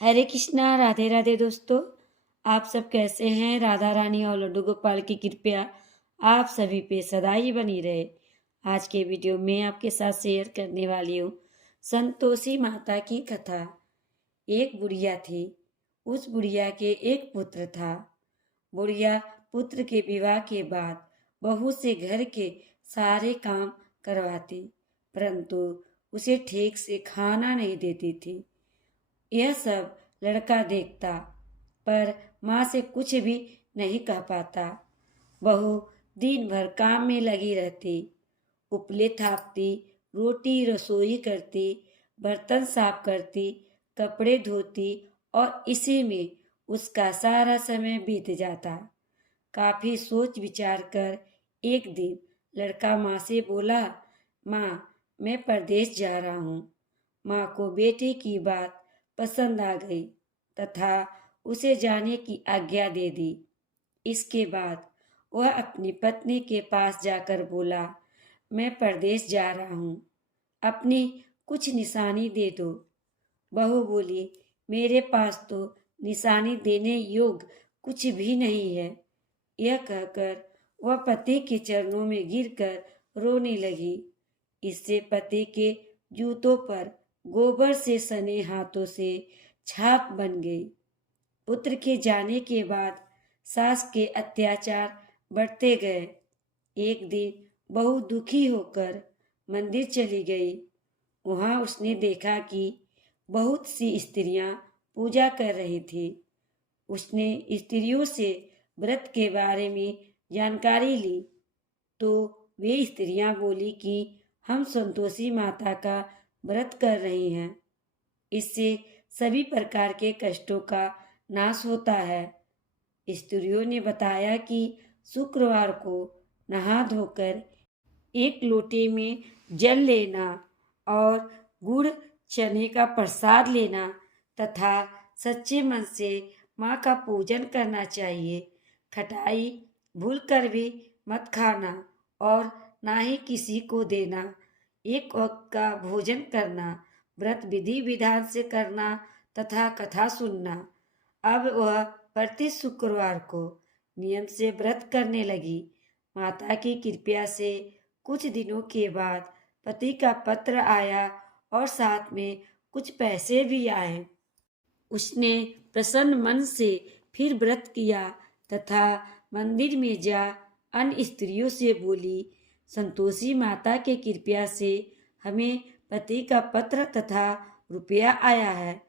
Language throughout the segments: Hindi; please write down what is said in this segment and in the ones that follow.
हरे कृष्णा, राधे राधे दोस्तों। आप सब कैसे हैं? राधा रानी और लड्डू गोपाल की कृपया आप सभी पे सदा ही बनी रहे। आज के वीडियो में आपके साथ शेयर करने वाली हूँ संतोषी माता की कथा। एक बुढ़िया थी। उस बुढ़िया के एक पुत्र था। बुढ़िया पुत्र के विवाह के बाद बहू से घर के सारे काम करवाती, परंतु उसे ठीक से खाना नहीं देती थी। यह सब लड़का देखता, पर माँ से कुछ भी नहीं कह पाता। बहू दिन भर काम में लगी रहती, उपले थापती, रोटी रसोई करती, बर्तन साफ करती, कपड़े धोती और इसी में उसका सारा समय बीत जाता। काफी सोच विचार कर एक दिन लड़का माँ से बोला, माँ, मैं परदेश जा रहा हूँ। माँ को बेटे की बात पसंद आ गई तथा उसे जाने की आज्ञा दे दी। इसके बाद वह अपनी पत्नी के पास जाकर बोला, मैं परदेश जा रहा हूँ, अपनी कुछ निशानी दे दो। बहू बोली, मेरे पास तो निशानी देने योग्य कुछ भी नहीं है। यह कहकर वह पति के चरणों में गिरकर रोने लगी। इससे पति के जूतों पर गोबर से सने हाथों से छाप बन गई। पुत्र के जाने के बाद सास के अत्याचार बढ़ते गए। एक दिन बहू दुखी होकर मंदिर चली गई। वहां उसने देखा कि बहुत सी स्त्रियां पूजा कर रही थी। उसने स्त्रियों से व्रत के बारे में जानकारी ली तो वे स्त्रियां बोली कि हम संतोषी माता का व्रत कर रही हैं। इससे सभी प्रकार के कष्टों का नाश होता है। स्त्रियों ने बताया कि शुक्रवार को नहा धोकर एक लोटे में जल लेना और गुड़ चने का प्रसाद लेना तथा सच्चे मन से माँ का पूजन करना चाहिए। खटाई भूल कर भी मत खाना और ना ही किसी को देना। एक वक्त का भोजन करना, व्रत विधि विधान से करना तथा कथा सुनना। अब वह प्रति शुक्रवार को नियम से व्रत करने लगी। माता की कृपा से कुछ दिनों के बाद पति का पत्र आया और साथ में कुछ पैसे भी आए। उसने प्रसन्न मन से फिर व्रत किया तथा मंदिर में जा अन्य स्त्रियों से बोली, संतोषी माता के कृपा से हमें पति का पत्र तथा रुपया आया है।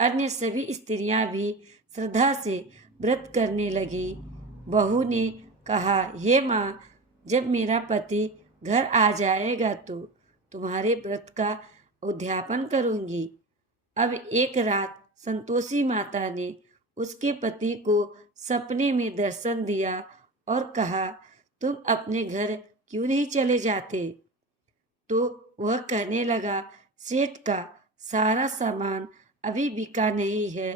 अन्य सभी स्त्रियां भी श्रद्धा से व्रत करने लगी। बहू ने कहा, हे माँ, जब मेरा पति घर आ जाएगा तो तुम्हारे व्रत का उद्यापन करूंगी। अब एक रात संतोषी माता ने उसके पति को सपने में दर्शन दिया और कहा, तुम अपने घर क्यों नहीं चले जाते? तो वह कहने लगा, सेठ का सारा सामान अभी बिका नहीं है,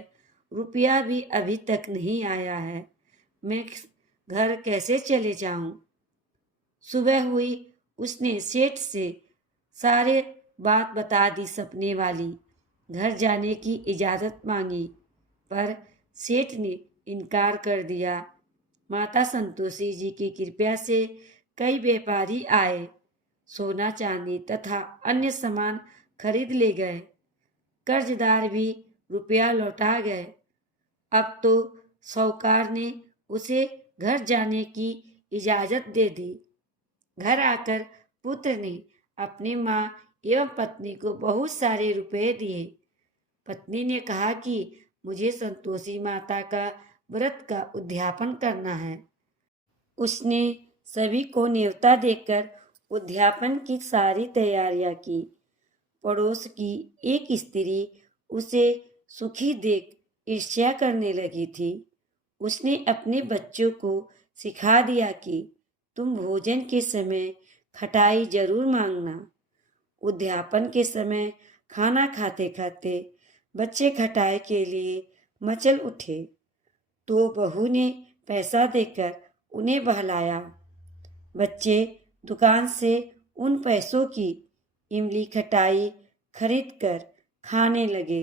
रुपया भी अभी तक नहीं आया है, मैं घर कैसे चले जाऊं? सुबह हुई, उसने सेठ से सारे बात बता दी सपने वाली। घर जाने की इजाज़त मांगी, पर सेठ ने इनकार कर दिया। माता संतोषी जी की कृपा से कई व्यापारी आए, सोना चांदी तथा अन्य सामान खरीद ले गए। कर्जदार भी रुपया लौटा गए। अब तो साहूकार ने उसे घर जाने की इजाज़त दे दी। घर आकर पुत्र ने अपनी माँ एवं पत्नी को बहुत सारे रुपए दिए। पत्नी ने कहा कि मुझे संतोषी माता का व्रत का उद्यापन करना है। उसने सभी को न्योता देकर उद्यापन की सारी तैयारियां की। पड़ोस की एक स्त्री उसे सुखी देख ईर्ष्या करने लगी थी। उसने अपने बच्चों को सिखा दिया कि तुम भोजन के समय खटाई जरूर मांगना। उद्यापन के समय खाना खाते खाते बच्चे खटाई के लिए मचल उठे तो बहू ने पैसा देकर उन्हें बहलाया। बच्चे दुकान से उन पैसों की इमली खटाई खरीद कर खाने लगे।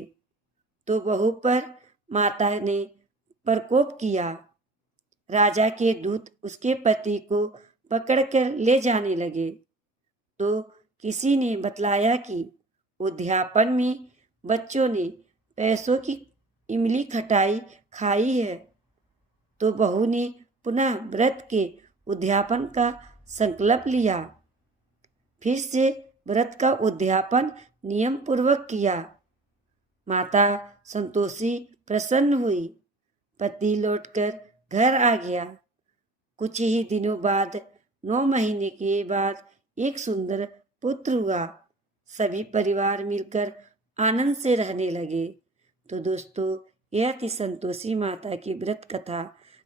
तो बहू पर माता ने प्रकोप किया। राजा के दूत उसके पति को पकड़कर ले जाने लगे तो किसी ने बतलाया कि उद्यापन में बच्चों ने पैसों की इमली खटाई खाई है। तो बहू ने पुनः व्रत के उद्यापन का संकल्प लिया। फिर से व्रत का उद्यापन नियम पूर्वक किया। माता संतोषी प्रसन्न हुई। पति लौटकर घर आ गया। कुछ ही दिनों बाद 9 महीने के बाद एक सुंदर पुत्र हुआ। सभी परिवार मिलकर आनंद से रहने लगे। तो दोस्तों, यह थी संतोषी माता की व्रत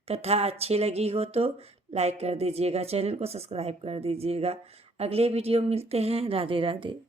कथा अच्छी लगी हो तो लाइक कर दीजिएगा, चैनल को सब्सक्राइब कर दीजिएगा। अगले वीडियो में मिलते हैं। राधे राधे।